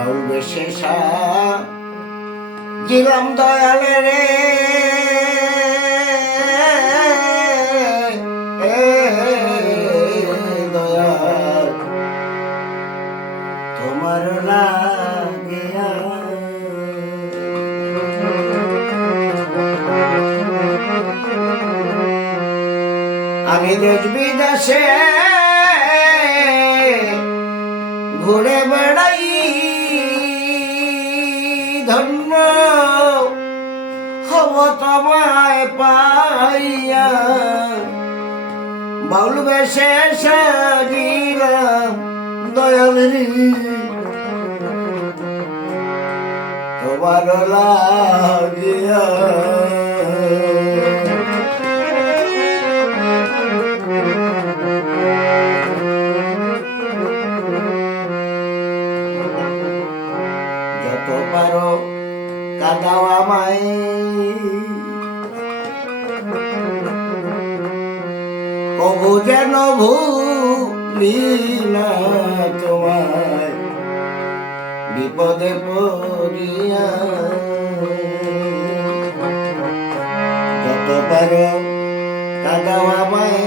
বাউবে শেষা জিলাম দয়ালে রে। তোমার লাগিয়া আমি দেশ বিদেশে ঘুরে বেড়াই ধন্য হব তোমায় পাইয়া। বাউল বেশে সাজিলাম দয়াল তোমার লাগিয়া যত পারো, কাদাও আমায়। কবু যেন ভুলি না তোমায়, বিপদে পড়িয়া। যত পারো, কাদাও আমায়।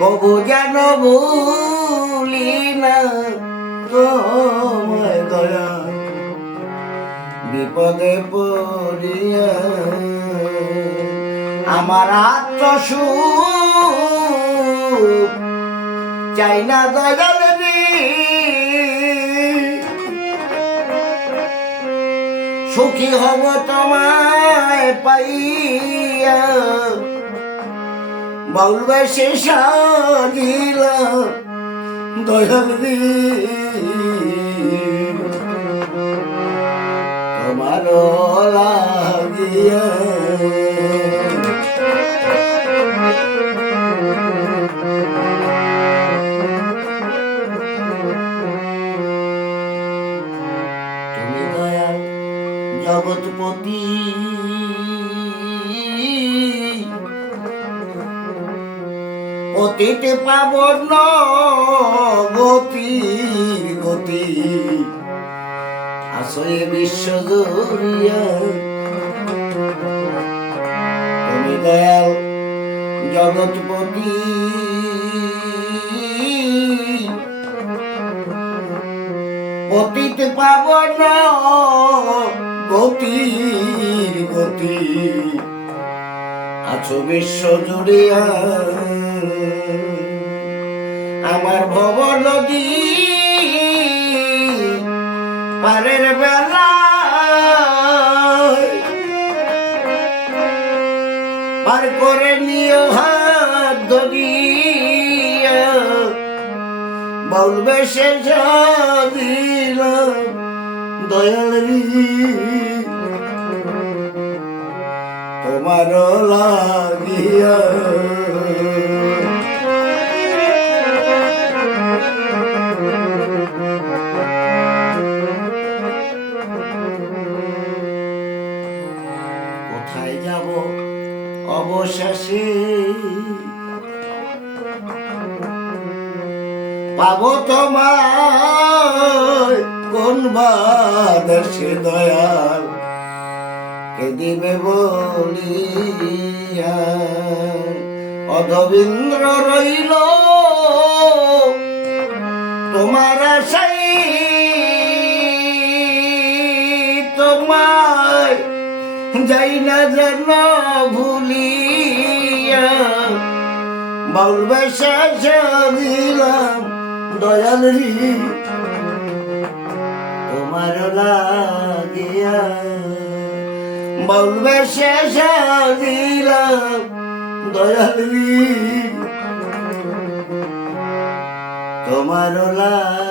কবু যেন ভুলি না তোমায় বিপদে পড়িয়া আমার আত্মসু চাই না দয়াল। সুখী হব তোমায় পাইয়া বলবে সে দয়াল। তোমার লাগিয়া জগৎপতি অতীতে পাবন গতি গতি আসয়ে বিশ্ব জুড়িয়া। তুমি দয়াল জগৎপতি। অতীত পাবন গতির গতি আছো বিশ্ব জুড়িয়া আমার ভব নদী, পারের বেলা। পার করে নিও হাত ধরিয়া, বলবে সে দিল দয়াল তোমার লাগিয়া। কোথায় যাব অবশেষে? পাবো তোমার কোন বাদেশে দয়াল? কে দিবে বলিয়া। অধবিন্দ্র রইল, তোমার আশাই তোমায় যাই না যেন ভুলিয়া। বলবে দয়াল তোমার লাগিয়া। বলবে শেষ দিলাম দয়াল তোমার লাগিয়া